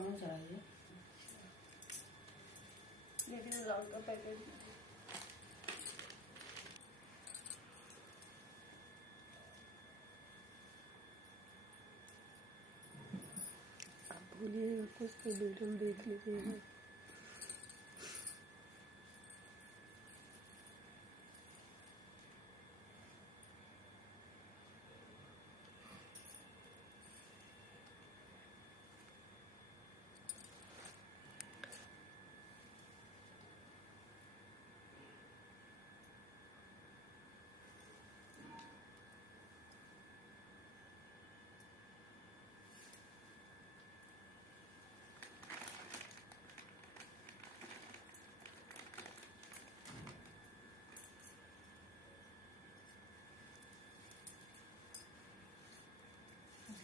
दोनों चाहिए, लेकिन लाल का पैकेट भूलिएगा कुछ तो वीडियो देख लीजिएगा।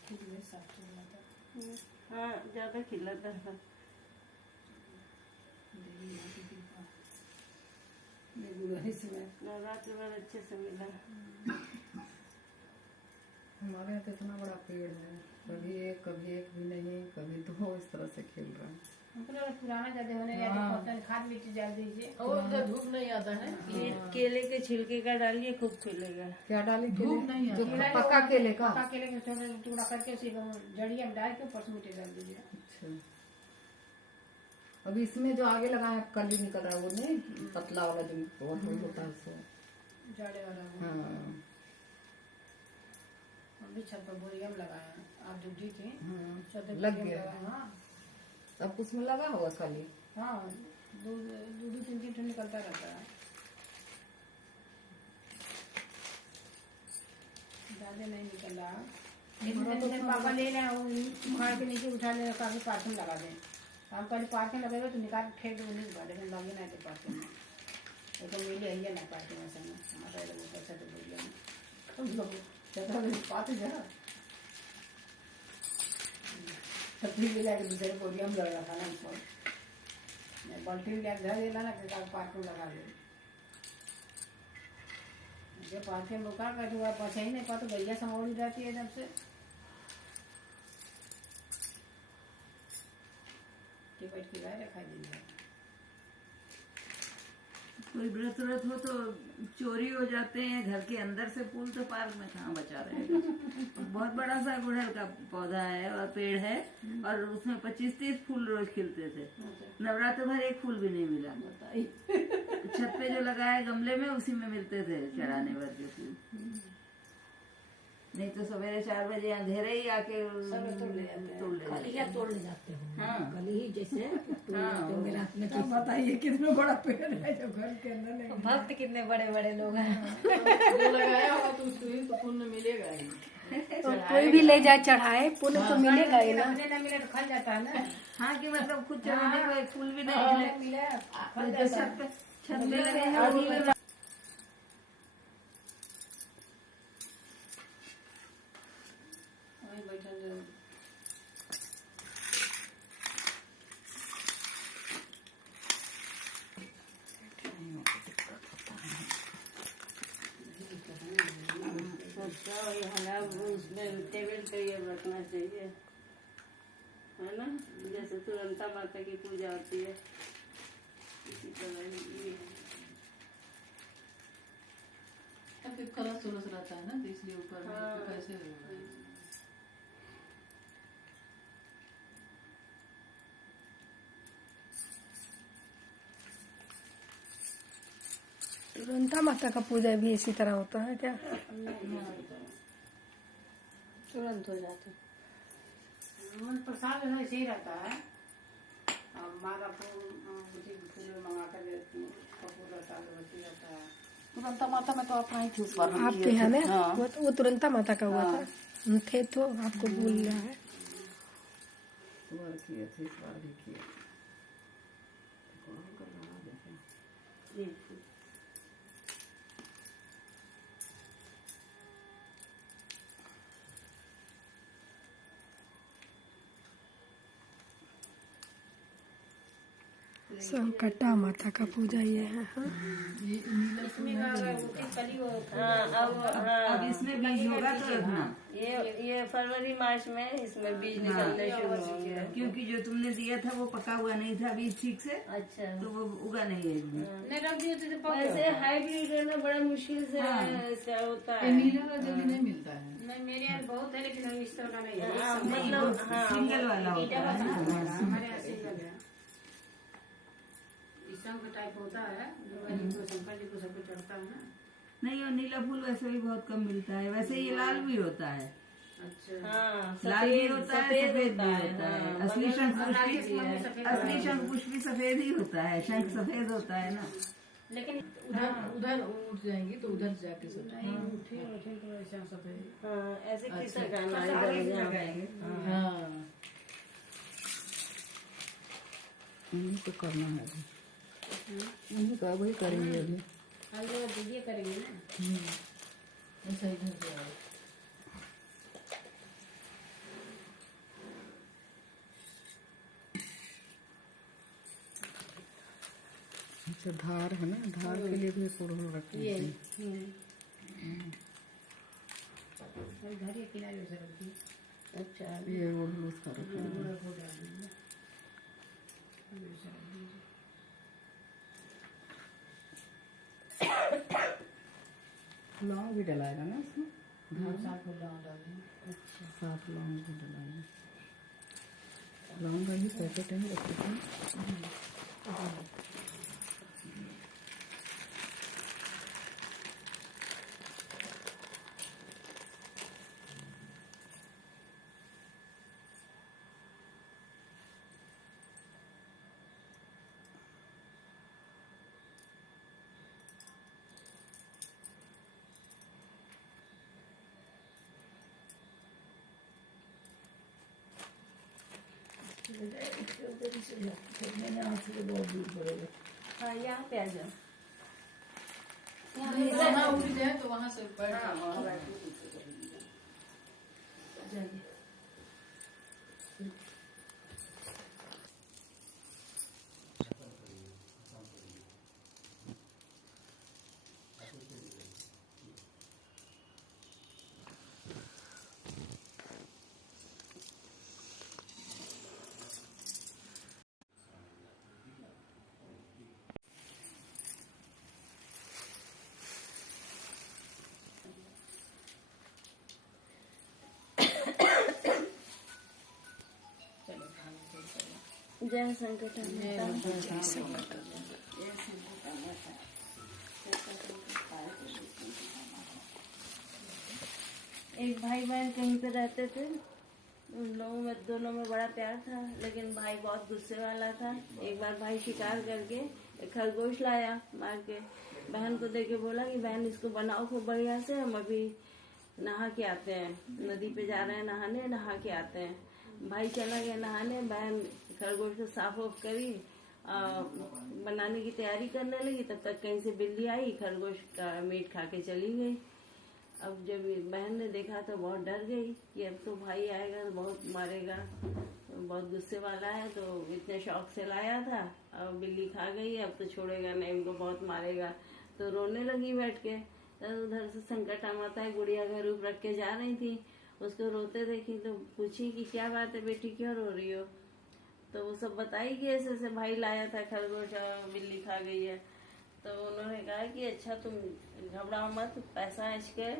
खिले साफ होना था। हाँ ज़्यादा खिलाता था। नवरात्र में अच्छे से मिला। हमारे यहाँ तो इतना बड़ा पेड़ है, कभी एक भी नहीं, कभी दो, इस तरह से खेल रहा है। पुराना ज्यादा होने या तो खाद मिट्टी डाल दीजिए और उधर धूप नहीं आता है। केले के छिलके का डालिए, खूब खिलेगा। क्या डाली? धूप नहीं आता। जो पक्का केले का, पक्का केले का छोटा टुकड़ा करके उसी जड़िया में डाल के ऊपर से मिट्टी डाल दीजिए। अच्छा, अभी इसमें जो आगे लगा है कल ही निकल रहा है, वो नहीं पतला वाला जो होता है उसको जड़े वाला। हाँ, हम भी छत पर बोरिया में लगाए हैं। आप ड्यूटी थी लग गया। हाँ अब उसमें लगा होगा खाली। हाँ, दो तीन ठंड निकलता रहता है। ज्यादा नहीं निकल रहा। एक पापा ले लें, उखाड़ के नीचे उठा ले, काफी पार्किंग लगा दें। हम कल पार्किंग लगेगा तो निकाल फेंक दो, नहीं गाड़ी में लगे ना तो पार्किंग में वो तो मिले है ना पार्किंग में समय हमारा लोग अच्छा तो बोलिए हम लोग ज़्यादा पाते जरा छतरी ले जाके दूसरे बोरिया में लगा था ना ऊपर बाल्टी में घर देना ना फिर पार्किंग लगा दे। जब पार्किंग में रुका कर हुआ पचा ही नहीं पा तो गैया समोड़ी जाती है एकदम से टिकट की गाय रखा दी। कोई व्रत व्रत हो तो चोरी हो जाते हैं घर के अंदर से फूल, तो पार्क में कहाँ बचा रहेगा। बहुत बड़ा सा गुड़हल का पौधा है और पेड़ है और उसमें 25-30 फूल रोज खिलते थे। नवरात्र भर एक फूल भी नहीं मिला। छत पे जो लगाए गमले में उसी में मिलते थे चढ़ाने भर के फूल। नहीं तो सवेरे 4 बजे अंधेरे ही आके तोड़ ले जाते हैं। हाँ कली जैसे हाँ। बताइए कितना बड़ा पेड़ है जो घर के अंदर नहीं। भक्त कितने बड़े बड़े लोग हैं। जो लगाया होगा तो उसको ही तो पुण्य मिलेगा ही। तो कोई भी ले जाए चढ़ाए, पुण्य तो मिलेगा ही ना। ना मिले तो खा जाता है ना। हाँ कि मतलब खुद चढ़ाने को एक फूल भी नहीं मिले। मिले छत पे लगे हैं उसमें टेबल पे ये रखना चाहिए, है ना। जैसे तुरंता माता की पूजा होती है इसी तरह ये कलश उलस रहता है ना, तो इसलिए ऊपर हाँ। कैसे होगा। तुरंता माता का पूजा भी इसी तरह होता है क्या? तुरंत हो जाता है। प्रसाद है ऐसे ही रहता है। माता फूल मंगा कर देती हूँ, कपूर रहता है, अगरबत्ती रहता है। तुरंता माता में तो अपना ही ठूस पर आपके यहाँ ना वो तुरंता माता का हुआ था। हम थे तो आपको भूल रहा है। किए थे, इस बार भी किए। संकटा माता का पूजा ये है। हाँ। इसमें का वो कली वो अब इसमें बीज होगा तो रखना, ये फरवरी मार्च में इसमें बीज निकलने शुरू होंगे। क्योंकि जो तुमने दिया था वो पका हुआ नहीं था बीज ठीक से, अच्छा, तो वो उगा नहीं है इसमें। मैं रख दिए थे तो वैसे हाइब्रिड है ना, बड़ा मुश्किल से इसका होता ये है। नीला का जल्दी नहीं मिलता है। नहीं मेरे यहाँ बहुत है लेकिन इस तरह का नहीं है। हाँ, मतलब हाँ, सिंगल वाला होता है ना। हमारे यहाँ सिंगल है। इस का टाइप होता है जो शंकर जी को सब कुछ चढ़ता है ना। नहीं, और नीला फूल वैसे भी बहुत कम मिलता है। वैसे ये लाल भी होता है, अच्छा हाँ, लाल भी होता है, सफेद भी होता है। हाँ, असली शंख राकेश पुष्प मम्मी सफेद असली शंख पुष्प भी सफेद ही होता है, शंख सफेद होता है ना। लेकिन उधर उठ जाएंगी तो उधर जाके सोच। नहीं उठे तो ऐसा सफेद हाँ, ऐसे किस अच्छा। करना है लगाएंगे। हाँ तो करना है अभी, कहा वही करेंगे अभी। हम लोग दीदी करेंगे ना। ऐसा इधर से आओ। अच्छा धार है ना, धार के लिए भी पुरोहित रखते ये हैं। घर के किनारे से रख दी। अच्छा, ये और उसका रखना है। पूरा हो जाएगा ऐसे रख दीजिए। लौंग भी डलाएगा ना इसमें, हाँ, साथ में लौंग डालेंगे। सात लौंग भी डलाएगा। लौंग का भी पैकेट है रखते हैं। हाँ, यहाँ पे आ जाओ। वहाँ उठ जाए तो वहाँ से ऊपर जय संकट एक भाई बहन कहीं पे रहते थे, उन लोगों में दोनों में बड़ा प्यार था, लेकिन भाई बहुत गुस्से वाला था। एक बार भाई शिकार करके एक खरगोश लाया मार के, बहन को देके बोला कि बहन इसको बनाओ खूब बढ़िया से, हम अभी नहा के आते हैं, नदी पे जा रहे हैं नहाने, नहा के आते हैं। भाई चला गया नहाने, बहन खरगोश को साफ ऑफ करी, बनाने की तैयारी करने लगी, तब तक कहीं से बिल्ली आई, खरगोश का मीट खा के चली गई। अब जब बहन ने देखा तो बहुत डर गई कि अब तो भाई आएगा तो बहुत मारेगा, बहुत गुस्से वाला है, तो इतने शौक से लाया था, अब बिल्ली खा गई, अब तो छोड़ेगा नहीं, उनको बहुत मारेगा। तो रोने लगी बैठ के। तो उधर से संकटा माता गुड़िया का रूप रख के जा रही थी, उसको रोते देखी तो पूछी कि क्या बात है बेटी, क्यों रो रही हो? तो वो सब बताई कि ऐसे ऐसे भाई लाया था खरगोश और बिल्ली खा गई है। तो उन्होंने कहा कि अच्छा तुम घबराओ मत, पैसा ऐश के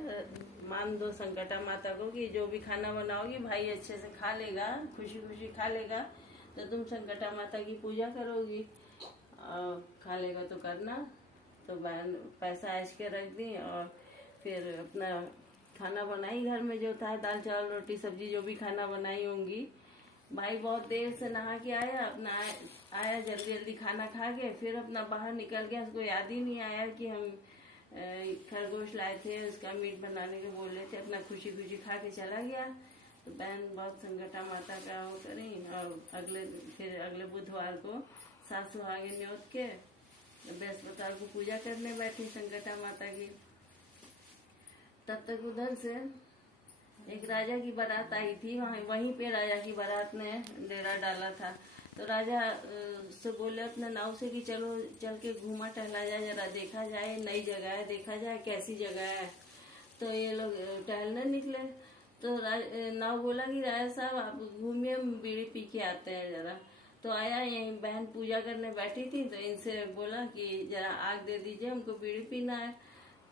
मान दो संकटा माता को कि जो भी खाना बनाओगी भाई अच्छे से खा लेगा, खुशी खुशी खा लेगा, तो तुम संकटा माता की पूजा करोगी, खा लेगा तो करना। तो बहन पैसा ऐश के रख दी और फिर अपना खाना बनाई, घर में जो था दाल चावल रोटी सब्जी जो भी खाना बनाई होंगी। भाई बहुत देर से नहा के आया, अपना आया जल्दी जल्दी खाना खा के, फिर अपना बाहर निकल गया, उसको याद ही नहीं आया कि हम खरगोश लाए थे, उसका मीट बनाने के बोल रहे थे, अपना खुशी खुशी खा के चला गया। तो बहन बहुत संकटा माता का वो करी, और फिर अगले बुधवार को सासू आगे न्योत के बृहस्पतिवार को पूजा करने बैठी संकटा माता की। तब तक उधर से एक राजा की बारात आई थी, वहीं पे राजा की बारात ने डेरा डाला था। तो राजा से बोले अपने नाव से कि चलो चल के घूमा टहला जाए, जरा देखा जाए, नई जगह है, देखा जाए कैसी जगह है। तो ये लोग टहलने निकले। तो नाव बोला कि राजा साहब आप घूमिए, हम बीड़ी पी के आते हैं जरा। तो आया, यही बहन पूजा करने बैठी थी, तो इनसे बोला कि जरा आग दे दीजिए, हमको बीड़ी पीना है।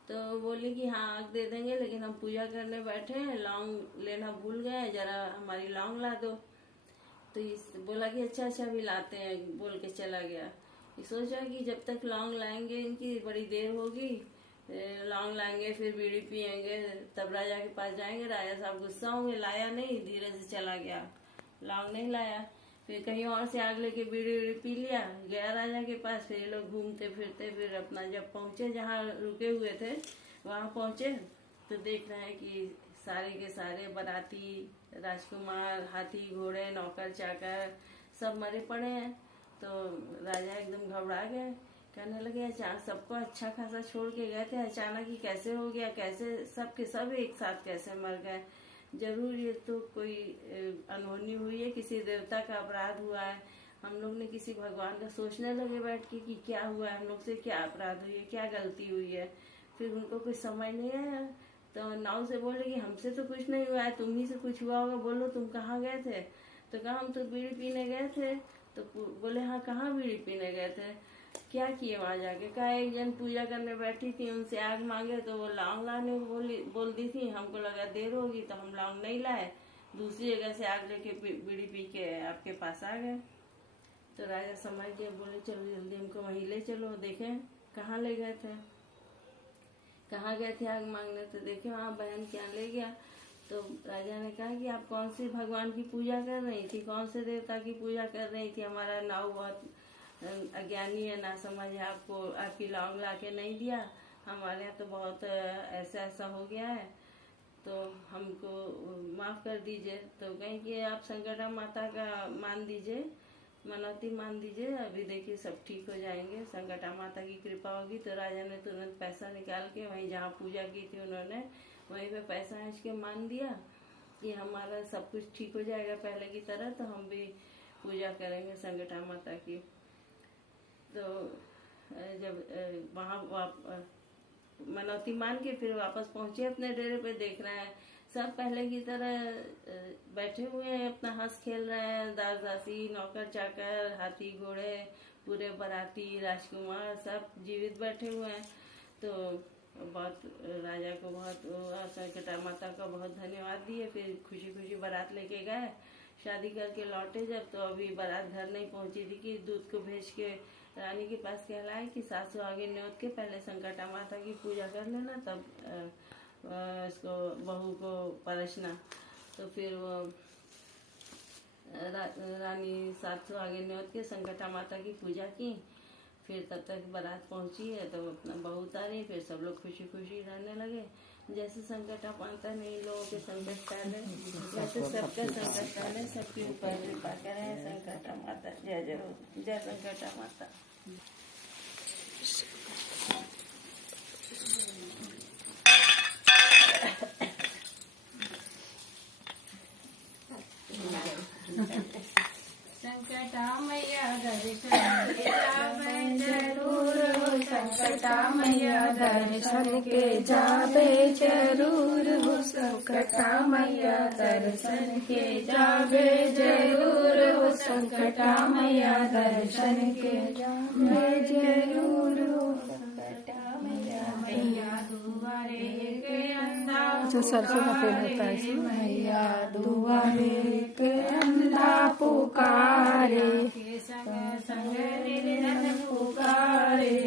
तो बोली कि हाँ आग दे देंगे, लेकिन हम पूजा करने बैठे हैं, लौंग लेना भूल गए, जरा हमारी लौंग ला दो। तो बोला कि अच्छा भी लाते हैं, बोल के चला गया। सोचा कि जब तक लौंग लाएंगे इनकी बड़ी देर होगी, लौंग लाएंगे फिर बीड़ी पियेंगे, तब राजा के पास जाएंगे, राजा साहब गुस्सा होंगे। लाया नहीं, धीरे से चला गया, लौंग नहीं लाया। फिर कहीं और से आग लेके बीड़ी पी लिया, गया राजा के पास। फिर ये लोग घूमते फिरते फिर अपना जब पहुंचे जहाँ रुके हुए थे, वहाँ पहुंचे तो देख रहे हैं कि सारे के सारे बाराती, राजकुमार, हाथी घोड़े, नौकर चाकर सब मरे पड़े हैं। तो राजा एकदम घबरा गए, कहने लगे अचानक सबको अच्छा खासा छोड़ के गए थे, अचानक ही कैसे हो गया, कैसे सब के सब एक साथ कैसे मर गए। जरूर ये तो कोई अनहोनी हुई है, किसी देवता का अपराध हुआ है। हम लोग ने किसी भगवान का सोचने लगे बैठ के कि क्या हुआ है, हम लोग से क्या अपराध हुई है, क्या गलती हुई है। फिर उनको कुछ समझ नहीं आया, तो नाव से बोले कि हमसे तो कुछ नहीं हुआ है, तुम ही से कुछ हुआ होगा, बोलो तुम कहाँ गए थे। तो कहा हम तो बीड़ी पीने गए थे। तो बोले हाँ कहाँ बीड़ी पीने गए थे, क्या किए वहाँ जाके। कहा एक जन पूजा करने बैठी थी, उनसे आग मांगे तो वो लौंग लाने बोल दी थी, हमको लगा देर होगी तो हम लौंग नहीं लाए, दूसरी जगह से आग लेके बीड़ी पी के आपके पास आ गए। तो राजा समझ गए, बोले चलो जल्दी हमको वहीं ले चलो, देखें कहाँ ले गए थे, कहाँ गए थे आग मांगने। तो देखे वहाँ बहन क्या ले गया। तो राजा ने कहा कि आप कौन से भगवान की पूजा कर रही थी, कौन से देवता की पूजा कर रही थी, हमारा नाव बहुत अज्ञानी है, ना समझ है, आपको आपकी लौंग ला के नहीं दिया, हमारे यहाँ तो बहुत ऐसा हो गया है, तो हमको माफ़ कर दीजिए। तो कहीं कि आप संकटा माता का मान दीजिए, मनौती मान दीजिए, अभी देखिए सब ठीक हो जाएंगे, संकटा माता की कृपा होगी। तो राजा ने तुरंत पैसा निकाल के वहीं जहाँ पूजा की थी उन्होंने, वहीं पे पैसा हंस के मान दिया कि हमारा सब कुछ ठीक हो जाएगा पहले की तरह, तो हम भी पूजा करेंगे संकटा माता की। तो जब वहाँ मनौती मान के फिर वापस पहुँचे अपने डेरे पे, देख रहे हैं सब पहले की तरह बैठे हुए हैं, अपना हंस खेल रहे हैं, दास दासी, नौकर चाकर, हाथी घोड़े, पूरे बाराती, राजकुमार सब जीवित बैठे हुए हैं। तो बहुत राजा को बहुत संकटा माता का बहुत धन्यवाद दिए। फिर खुशी खुशी बारात लेके गए, शादी करके लौटे जब, तो अभी बारात घर नहीं पहुंची थी कि दूध को भेज के रानी के पास कहलाए कि सासू आगे न्योत के पहले संकटा माता की पूजा कर लेना, तब इसको बहू को परसना। तो फिर वो रानी सासू आगे न्योत के संकटा माता की पूजा की। फिर तब तक बारात पहुंची है तो अपना बहू उतारी, फिर सब लोग खुशी खुशी रहने लगे। जैसे संकटा माता नहीं, लोगों के संकट पहले, वैसे सबका संकट पहले, सबके ऊपर कृपा करें संकटा माता। जय जय हो, जय संकटा माता। संकटा मैया दर्शन के जावे जरूर हो, संकटा मैया दर्शन के जावे जरूर हो, संकटा मैया दर्शन के जावे जरूर हो, संकटा मैया दर्शन के जावे जरूर हो, संकटा मैया दुआरे के अंधा सरसों का तेल होता है इसमें। मैया दुआरे के अंधा पुकारे, संग संग निर्धन पुकारे,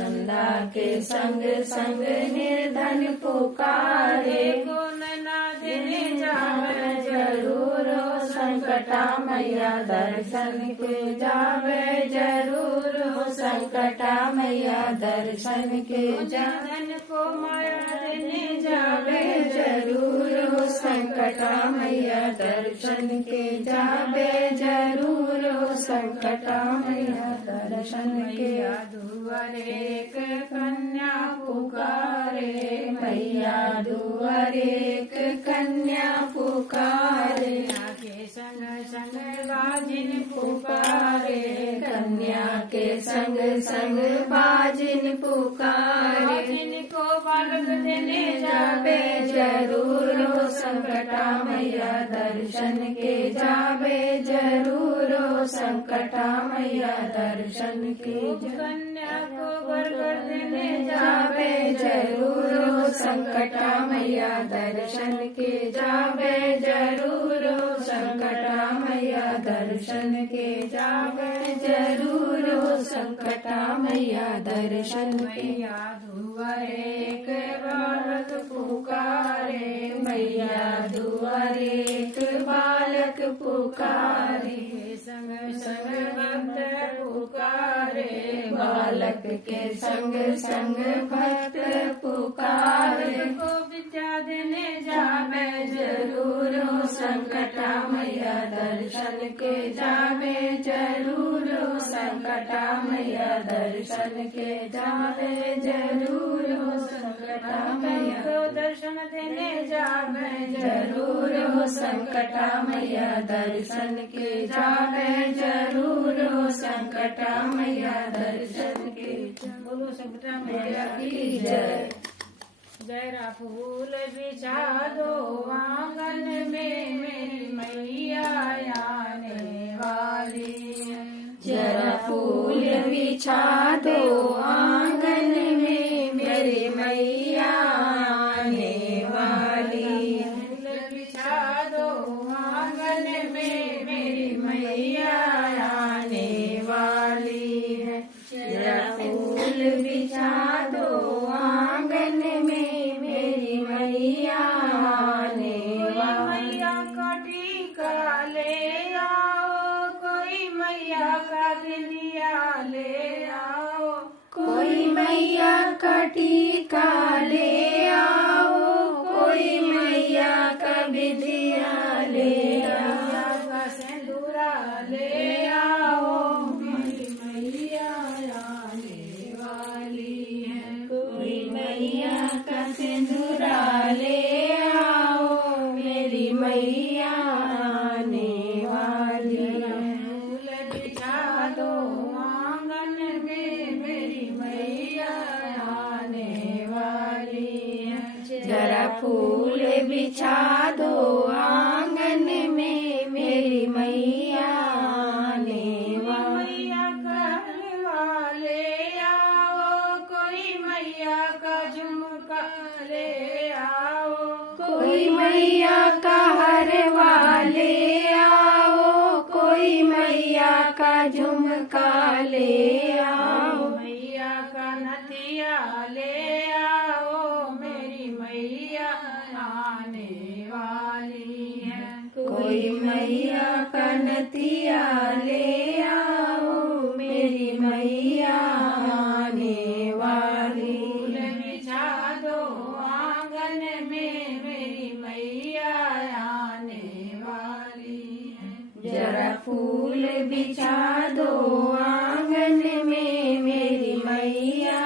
अंधा के संग संग निर्धन पुकारे, गुण ना देने जावे जरूर हो, संकटा मैया दर्शन के जावे जरूर हो, संकटा मैया दर्शन के जावन को माया देने जावे जरूर हो, संकटा मैया दर्शन के जावे जरूर हो, संकटा मैया दर्शन के दुआरे एक कन्या पुकारे, मैया दुआरे एक कन्या पुकारे, आगे संग संग राजिन पुकारे, पुकारे, कन्या के संग संग बाजिन पुकारे। बाजिन को बालक देने जावे जरूर हो, संकटा मैया दर्शन के जावे जरूर हो, संकटा मैया दर्शन के। कन्या को वर देने जावे जरूर हो, संकटा मैया दर्शन के जावे जरूर हो, संकटा मैया दर्शन के जावे जरूर हो, संकटा मैया दर्शन के। दुआरे एक बालक पुकारे, मैया दुआरे एक बालक पुकारे, संग संग भक्त पुकारे, बालक के संग संग भक्त पुकारे। को विद्या देने जावे जरूर हो, संकटा मैया दर्शन के जावे जरूर हो, संकटा मैया दर्शन के जावे जरूर हो, संकटा मैया को दर्शन देने जावे जरूर हो, संकटा मैया दर्शन के जावे जरूर हो, संकटा मैया दर्शन के। बोलो संकटा मैया की जय। जरा फूल बिछा दो आंगन में, मेरी मैया आने वाली है। जरा फूल बिछा दो आंगन में, मेरी मैया आने वाली है। फूल बिछा दो आंगन में, मेरी मैया आने वाली है। जरा फूल बिछा दो आंगन में, मेरी मैया आने वाली। मैया का टीका ले आओ, कोई मैया का बिंदिया ले आओ, कोई मैया का टीका ले आओ, कोई मैया का बिंदिया ले आओ, का सिंदूरा ले आओ, मेरी मैया आने वाली है। कोई मैया का सिंदूरा ले आओ, मेरी मैया आने वाली है। फूल बिछा दो आंगन में, मेरी मैया आने वाली है। जरा फूल बिछा दो आंगन में, मेरी मैया आने वाली। मैया का ले आओ, कोई मैया का झुमका ले आओ, कोई मैया का हरवा ले आओ, कोई मैया का झुमका ले आओ, मैया का नथिया ले आओ, मेरी मैया आने वाली है। कोई मैया का नथिया ले आओ, मेरी मैया आने वाली। फूल बिछा दो आंगन में, मेरी मैया आने वाली है। जरा फूल बिछा दो आंगन में, मेरी मैया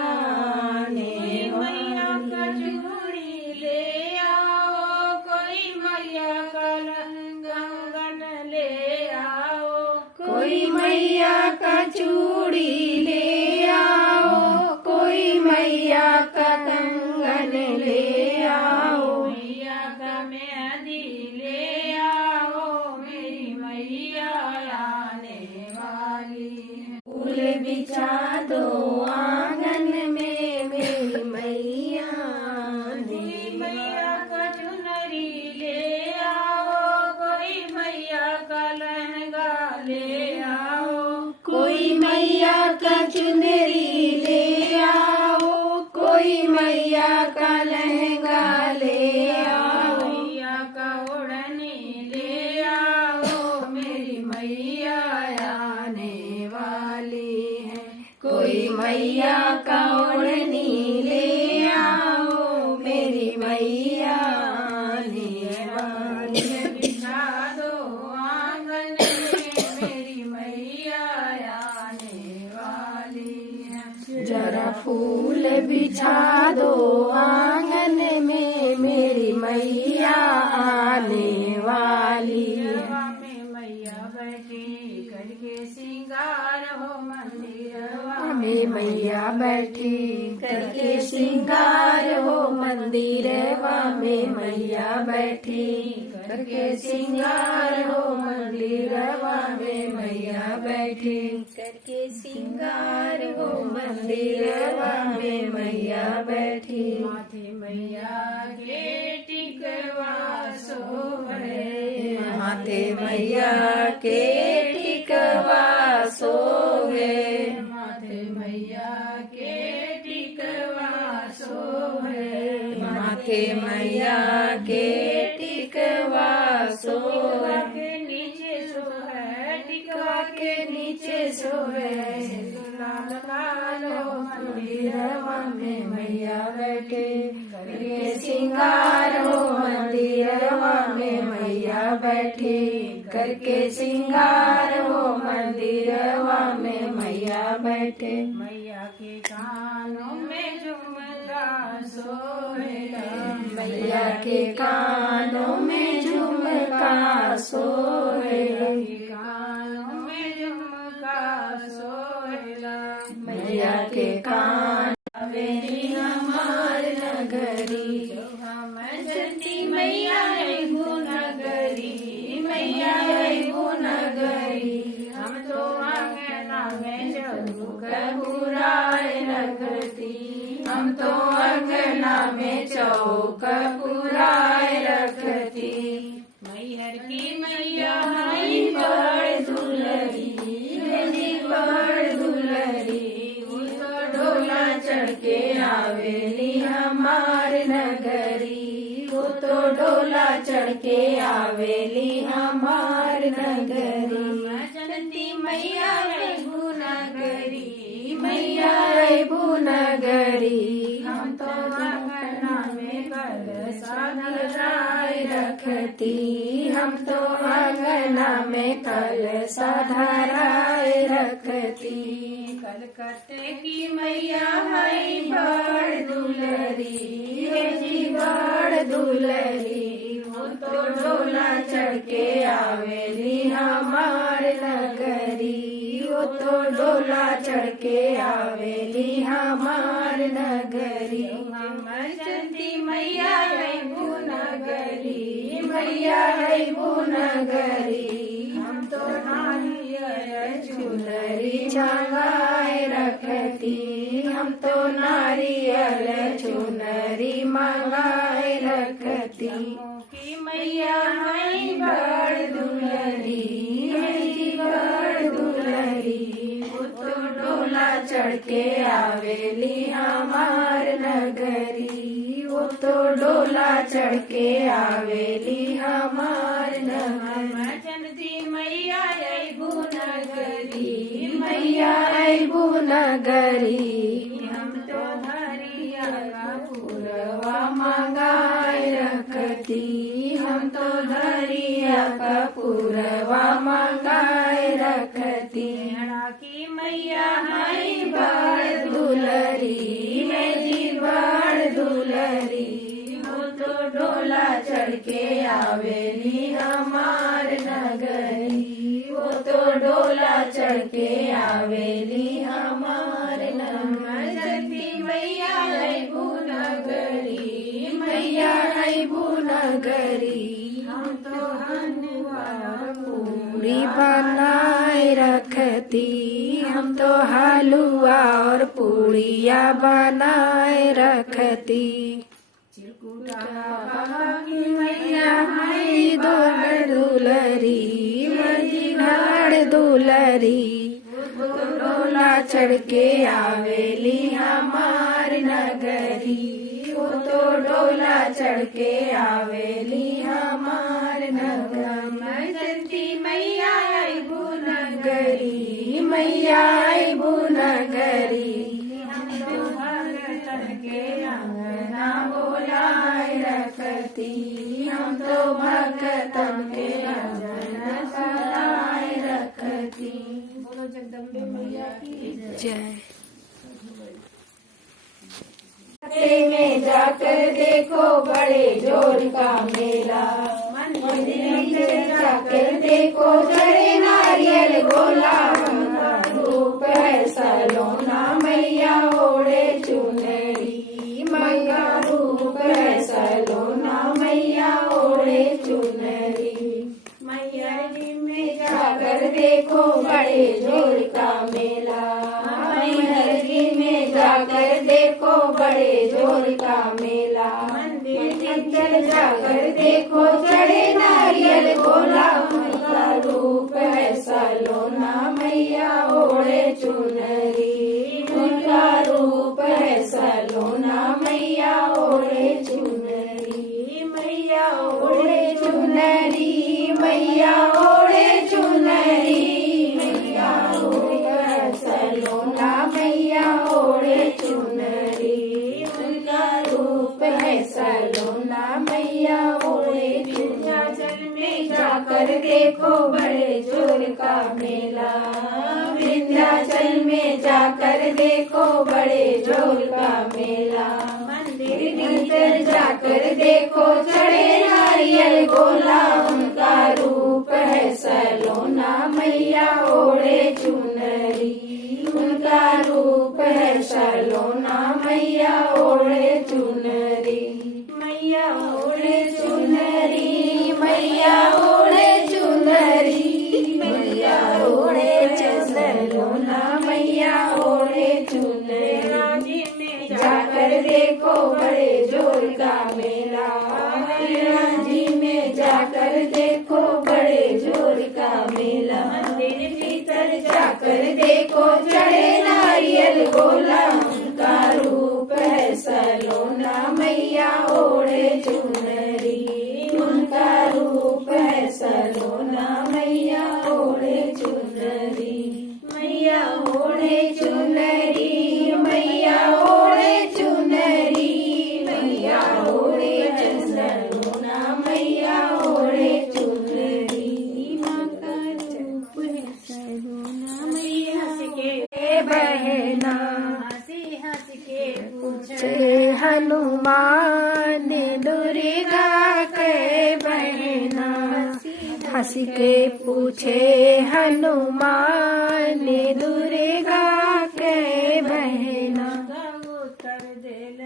आने वाली। मैया का चूड़ी ले आओ, कोई मैया का कंगन ले आओ, कोई मैया का चूड़ी ले आओ, कोई मैया का कंगन ले आओ, मैया का मेहंदी ले आओ, मेरी मैया आने वाली है। फूल बिछा दो आंगन में, मेरी मैया आने। मैया का चुनरी ले आओ, कोई मैया का लहंगा ले आओ, कोई मैया का चुनरी ले आओ, कोई मैया का लहंगा ले आओ, मैया का ओढ़नी ले आओ, मेरी मैया आने वाली है। कोई मैया का ओढ़नी ले आओ, मेरी मैया आने वाली है। बिछा दो आंगन में, मेरी मैया आने वाली है। जरा फूल बिछा दो आंगन में, मेरी मैया आने वाली है। मैया बैठी करके सिंह हो मंदिरवा में मैया बैठी करके श्रृंगार हो मंदिरवा में मैया बैठी करके श्रृंगार हो मंदिरवा में मैया बैठी करके श्रृंगार हो मंदिरवा में मैया बैठी माथे मैया के टिकवा सोहे माथे मैया के टिकवा सोहे माथे मैया के टिकवा सोहे माथे मैया के टिकवा सोहे के नीचे सोहे टिकवा के नीचे सोहे लाल लाल हो मंदिरवा में मैया बैठे करके श्रृंगार हो मंदिरवा में मैया बैठी करके श्रृंगार हो मंदिरवा में मैया बैठे मैया के कानों में झुमका सोहेला मैया के कानों में झुमका सोहे कानों में झुमका सोहेला मैया के कान मेरी हमार नगरी हम जती मैया नगरी मैया नगरी हम तो आंगना में चौक पुराए रखती हम तो अंगना में चौक पुराए रखती मैहर की मैया हई बड़ दुलरी मेरी बड़ दुलरी उसको डोला चढ़ के आवेली हमार नगरी वो तो डोला चढ़ के आवेली हमार नगरी जनती मैया नगरी मैया नगरी हम तो आंगना में कलशा धराए रखती हम तो अंगना में कलशा धराए रखती कलकत्ते की मैया है बड़ दुलरी जी बड़ दुलरी वो तो डोला चढ़ के आवेली हमार नगरी वो तो डोला चढ़ के आवेली हमार नगरी हम चंदी मैया नगरी मैया है नगरी हम तो नारियल चुनरी छांगाए रखती हम तो नारियल चुनरी मंगाए रखती की मैया है बड़ दुलरी मेरी बड़ दुलरी वो तो डोला चढ़ के आवेली हमार नगरी वो तो डोला चढ़ के आवेली हमार नगरी चंदी मैया नगरी मैया नगरी हम तो धरिया पुरवा मंगाए रखती हम तो धरिया का पुरवा मंगाए रखती की मैया है बड़ दुलरी मेरी बड़ दुलरी वो तो डोला चढ़ के आवेली हमार नगरी वो तो डोला चढ़ के आवेली हमार नगरी मैया है नगरी मैया है नगरी हम तो हनुआ पूरी बनाए रखती हम तो हलुआ और पूड़िया बनाए रखती मैया है दुलरी मेरी बड़ दुलरी डोला चढ़ के आवेली हमार नगरी वो तो डोला चढ़ के आवेली हमार नगरी मैया नगरी मैया नगरी हम तो भगतन के अंगना बोलाए रखती हम तो भगतन के अंगना सलाए रखती बोलो जगदम्बे मैया की जय में जाकर देखो बड़े जोर का मेला मंदिर में जाकर देखो चढ़े नारियल गोला चुनरी माँ का रूप है सलोना मैया ओढ़े चुनरी। मैहर जी में जाकर देखो बड़े जोर का मेला, मैहर जी में जाकर देखो बड़े जोर का मेला। मंदिर जाकर देखो चढ़े नारियल गोला, उनका रूप है सलोना मैया ओढ़े चुनरी, उनका रूप है सलोना मैया ओढ़े चुनरी। मैया ओढ़े चुनरी, मैया ओढ़े चुनरी, मैया ओढ़े सलोना मैया ओढ़े चुनरी, उनका रूप है सलोना मैया ओढ़े विंध्याचल में जाकर देखो बड़े जोर का मेला, विंध्याचल में जाकर देखो बड़े जोर का मेला। मंदिर भीतर जाकर देखो चढ़े नारियल गोला, उनका रूप है सलोना मैया ओढ़े चुनरी, उनका रूप है सलोना मैया ओढ़े चुनरी। मैया ओढ़े चुनरी, मैया ओढ़े चुनरी, मैया ओढ़े सलोना मैया ओढ़े चुनरी। जाकर देखो बड़े जोर का मेला, जी में जाकर देखो बड़े जोर का मेला। मंदिर भीतर जाकर देखो चढ़े नारियल गोला, उनका रूप है सलोना मैया ओढ़े चुनरी, उनका रूप है सलोना मैया ओढ़े चुनरी। मैया ओढ़े चुनरी, मैया ओढ़े चुनरी, मैया ओढ़े सलोना मैया ओढ़े चुनरी। माता रूप है सलोना मैया। हंस के बहना हंसी हंस के पूछे हनुमान, दुर्गा के बहना हंस के पूछे हनुमान, दुर्गा के बहना। उत्तर दिल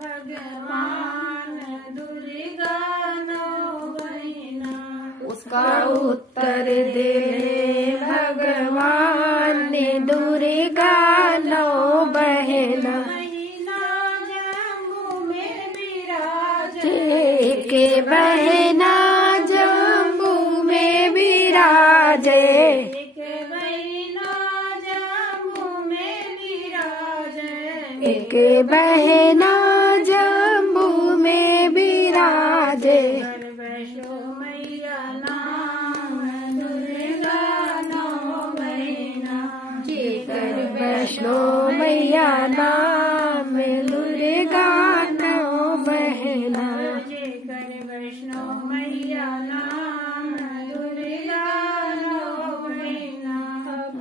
भगवान दुर्गा नो बहना, उसका उत्तर दिल भगवान दुर्गा नो बहना। जम्मू में विराजे के बहना, जम्मू में विराजे एक बहना, जम्मू में विराजे एक बहना, जम्मू में विराजे। वैष्णो मैया नाम दुर्गा नो बहना, जेकर वैष्णो मैया नाम दुर्गा नो बहना, जेकर वैष्णो मैया नाम दुर्गा नो बहना।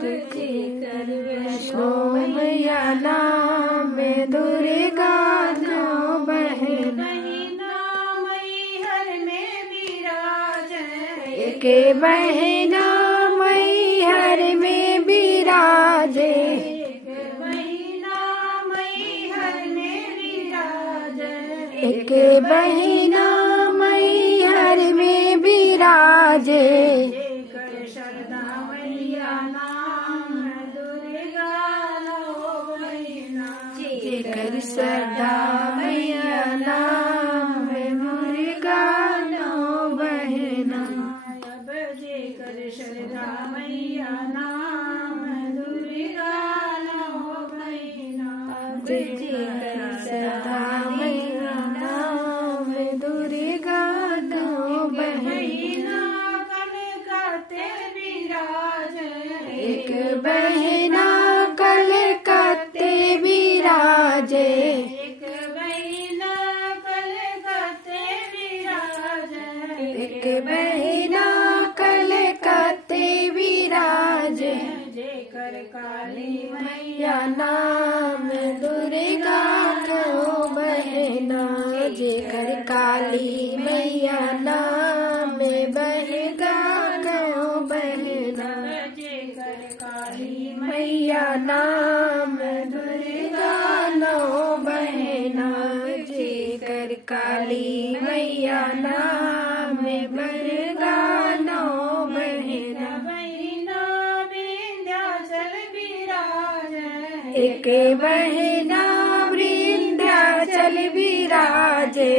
जेकर वैष्णो मैया नाम दुर्गा नो बहना। मैहर में विराजे एक बहना, मैहर में विराजे एक बहना, मैहर में विराजे एक बहना, मैहर में विराजे। जेकर शरदा मैया नाम दुर्गा नो बहना, जेकर शरदा मैया नाम दुर्गा नो बहना। अब जेकर शरदा मैया नाम दुर्गा नो बहना, जेकर शरदा मैया नाम दुर्गा नो बहना। कलकत्ते विराजे एक बहना, कलकत्ते विराजे एक बहना, कलकत्ते विराजे एक बहना, कलकत्ते विराजे। जेकर काली मैया नाम दुर्गा नो बहना, जेकर काली मैया नाम दुर्गा नो बहना, जेकर काली मैया नाम दुर्गा नो काली मैया नाम बरगानो बहना बहिना विंध्याचल विराज एक बहना वृंदाचल विराजे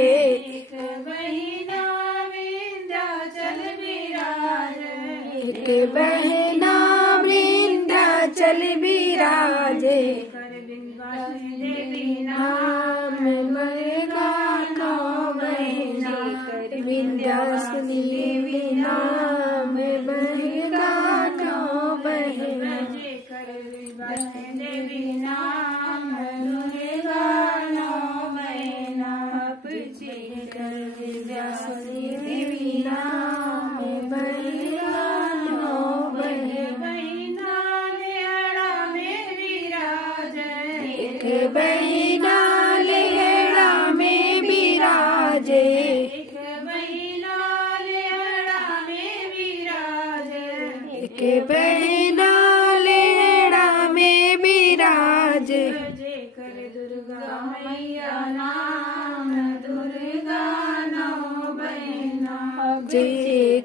एक बहिना विंध्याचल विराज एक बहना वृंदाचल विराजे कर विंध्यवासिनी देवी नाम बरगानो बहना विंध्याचली देवी नाम बरगानो बहना जे कर विंध्यवासिनी देवी नाम दुर्गा नो बहना जे कर विंध्याचली देवी नाम बरगानो बहना बहिना लेहड़ा में विराज एक बहिना लेहड़ा में विराजे एक बहिना लेहड़ा में विराज एक बहिना लेहड़ा में विराजे जे कर दुर्गा मैया नाम दुर्गा नो बहना जे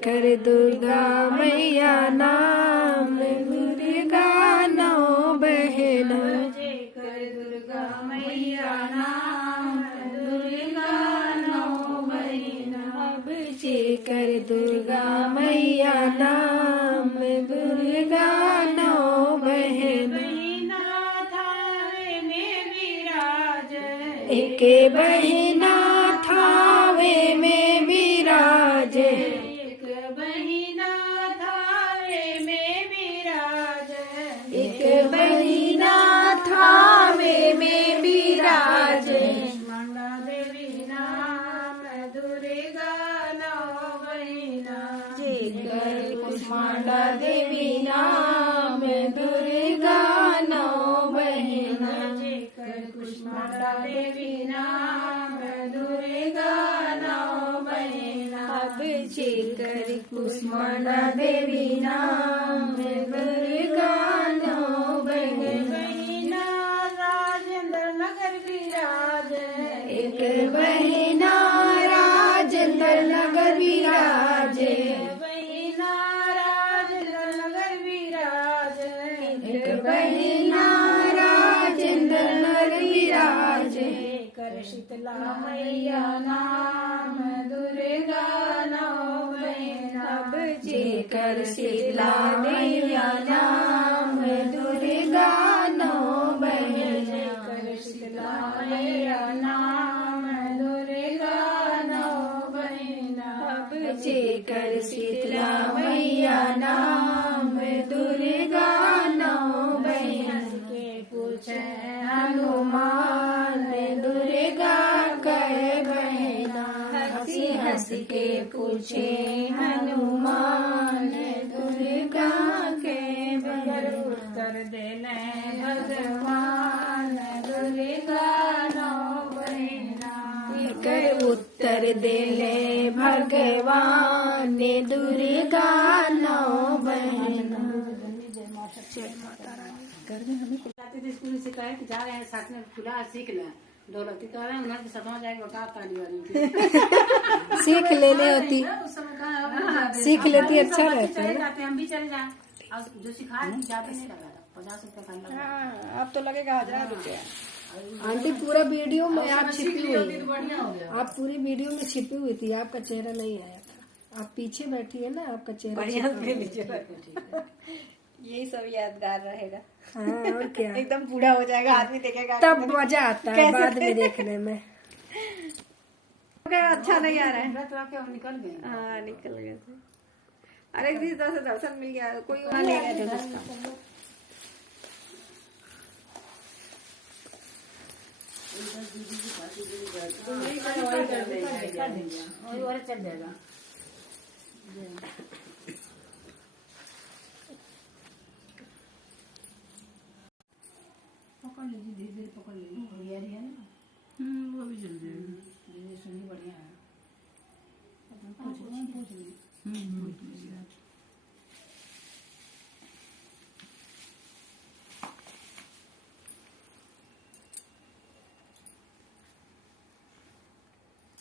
कर दुर्गा मैया नाम दुर्गा नो बहना जे कर दुर्गा मैया नाम दुर्गा नो बहना जे कर दुर्गा मैया नाम दुर्गा नो बहना बहिना थावे में विराज एक बहिना थावे में विराजे एक बहिना थावे में विराज एक बहिना थावे में विराजे मंगला देवी नाम दुर्गा नो बहिना जे कर कुष्मांडा देवी नाम दुर्गा नो बहना जे कर कुष्मांडा देवी नाम दुर्गा नो बहना अब जे कर कुष्मांडा देवी नाम दुर्गा नो बहना बहिना राजेंद्र नगर विराज एक बहिना राजेंद्र नगर विराजे बहिना राजेंद्र नगर विराज एक बहिना राजेंद्र नगर विराजे कर शीतला मैया नाम दुर्गा नो बहना अब जे कर शीतला मैया नाम दुर्गा नो बहना कर शीतला मैया नाम दुर्गा नो बहना अब जे कर शीतला मैया नाम दुर्गा नो बहना के पूछे हनुमान दुर्गा कह बहना हंसी हंस के पूछे हनुमान दुर्गा के बहना उत्तर देने भगवान दुर्गा नो बहना कर उत्तर देले भगवान दुर्गा नो बहना जाते थे स्कूल से कहे कि जा रहे हैं साथ में खुला सीख लें दौलती कह रहे हैं उन्हें समझ जाएगा बता ताली वाली सीख लेने होती उस समय कहा सीख लेती अच्छा रहता चले है जाते हैं हम भी चले जाएं और जो सिखा रहे हैं ज्यादा नहीं लगा 50 रुपये फाइन लगा अब तो लगेगा 1000 रुपया। आंटी पूरा वीडियो में आप छिपी हुई तो बढ़िया हो गया। आप पूरी वीडियो में छिपी हुई थी आपका चेहरा नहीं आया था आप पीछे बैठी है ना आपका चेहरा बढ़िया छिपा हुआ है। यही सब यादगार रहेगा। हाँ और क्या एकदम बूढ़ा हो जाएगा आदमी देखेगा तब मजा आता है बाद में देखने में अच्छा नहीं आ रहा है। व्रत रख के हम निकल गए हाँ निकल गए थे। अरे किसी तरह से दर्शन मिल गया कोई और ले गए थे उसका। और चल जाएगा पकड़ लीजिए धीरे धीरे पकड़ लीजिए बढ़िया है ना वो भी चल जाएगा। धीरे सुनिए बढ़िया है पूछ लीजिए